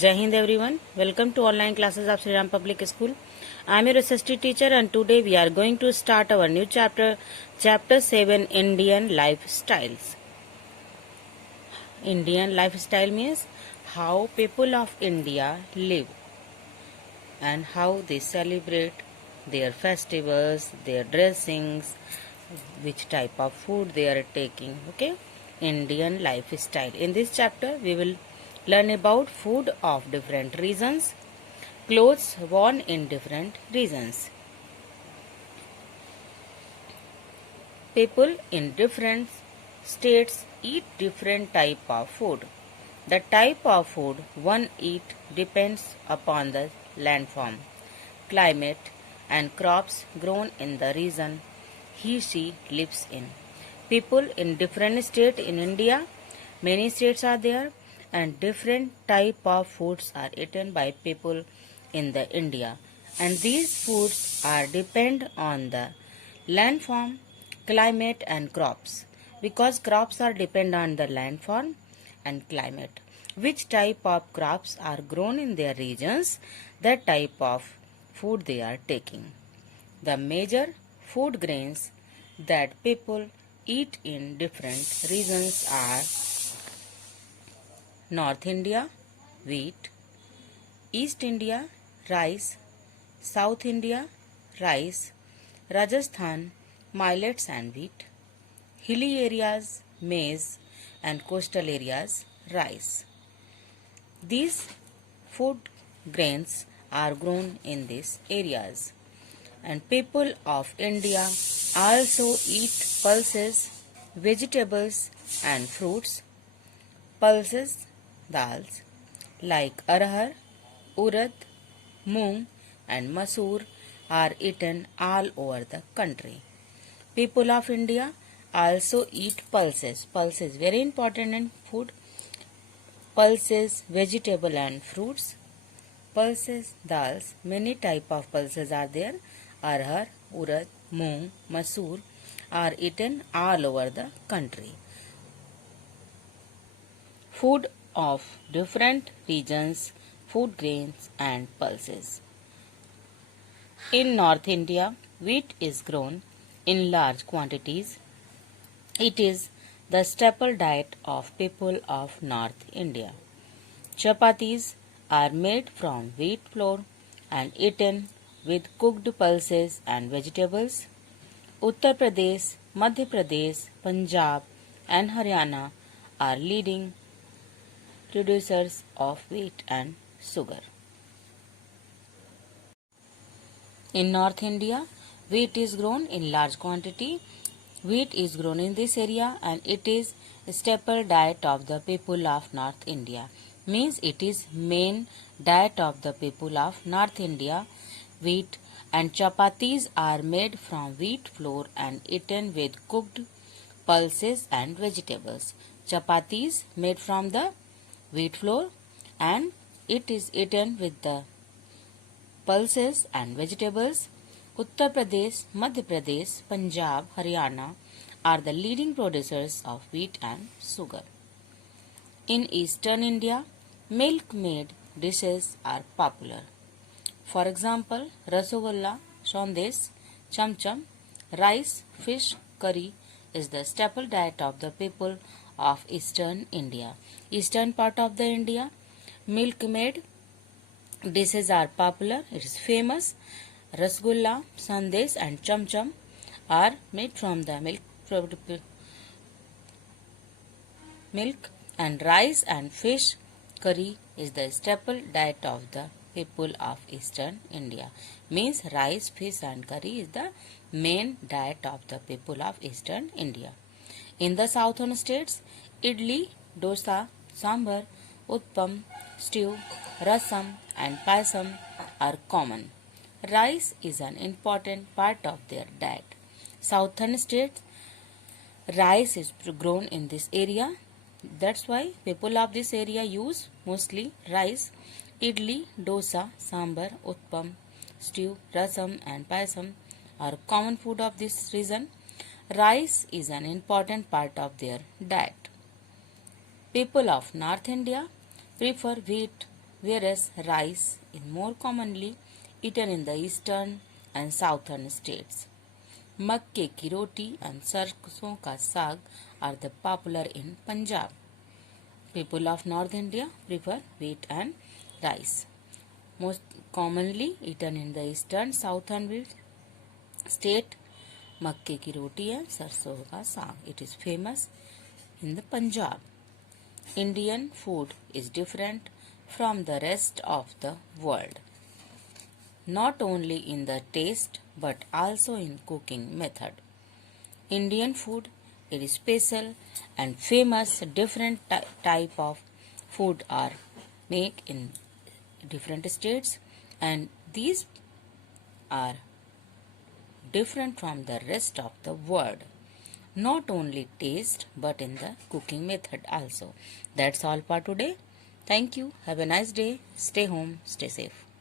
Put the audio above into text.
Jai Hind everyone. Welcome to online classes of Sri Ram Public School. I am your SST teacher and today we are going to start our new chapter, Chapter 7, Indian Lifestyles. Indian lifestyle means how people of India live and how they celebrate their festivals, their dressings, which type of food they are taking. Okay, Indian lifestyle. In this chapter, we will learn about food of different regions, clothes worn in different regions. People in different states eat different type of food. The type of food one eat depends upon the landform, climate, and crops grown in the region he/she lives in. People in different states in India, many states are there, and different type of foods are eaten by people in the India. And these foods are depend on the landform, climate, and crops. Because crops are depend on the landform and climate. Which type of crops are grown in their regions, that type of food they are taking. The major food grains that people eat in different regions are North India, wheat, East India, rice, South India, rice, Rajasthan, millets and wheat, hilly areas, maize, and coastal areas, rice. These food grains are grown in these areas. And people of India also eat pulses, vegetables, and fruits. Pulses, dals, like arhar, urad, moong, and masoor are eaten all over the country. People of India also eat pulses. Pulses very important in food. Pulses, vegetable and fruits. Pulses, dals. Many type of pulses are there. Arhar, urad, moong, masoor are eaten all over the country. Food of different regions, food grains and pulses. In North India, wheat is grown in large quantities. It is the staple diet of people of North India. Chapatis are made from wheat flour and eaten with cooked pulses and vegetables. Uttar Pradesh, Madhya Pradesh, Punjab and Haryana are leading producers of wheat and sugar. In North India, wheat is grown in large quantity. Wheat is grown in this area and it is a staple diet of the people of North India. Means it is main diet of the people of North India. Wheat and chapatis are made from wheat flour and eaten with cooked pulses and vegetables. Chapatis made from the wheat flour and it is eaten with the pulses and vegetables. Uttar Pradesh, Madhya Pradesh, Punjab, Haryana are the leading producers of wheat and sugar. In eastern India, milk-made dishes are popular. For example, Rasagolla, Sandesh, Cham-cham, rice, fish, curry is the staple diet of the people of eastern India. Eastern part of the India, milk-made dishes are popular. It is famous. Rasgulla, Sandesh and Cham Cham are made from the milk and rice and fish curry is the staple diet of the people of eastern India. Means rice, fish and curry is the main diet of the people of eastern India. In the southern states, idli, dosa, sambar, utpam, stew, rasam and payasam are common. Rice is an important part of their diet. Southern states, rice is grown in this area. That's why people of this area use mostly rice. Idli, dosa, sambar, utpam, stew, rasam and payasam are common food of this region. Rice is an important part of their diet. People of North India prefer wheat whereas rice is more commonly eaten in the eastern and southern states. मक्के की रोटी and सरसों का साग are the popular in Punjab. People of North India prefer wheat and rice. Most commonly eaten in the eastern southern state, मक्के की रोटी and सरसों का साग. It is famous in the Punjab. Indian food is different from the rest of the world, not only in the taste but also in cooking method. Indian food is special and famous. Different type of food are made in different states, and these are different from the rest of the world, not only taste but in the cooking method also. That's all for today. Thank you. Have a nice day. Stay home. Stay safe.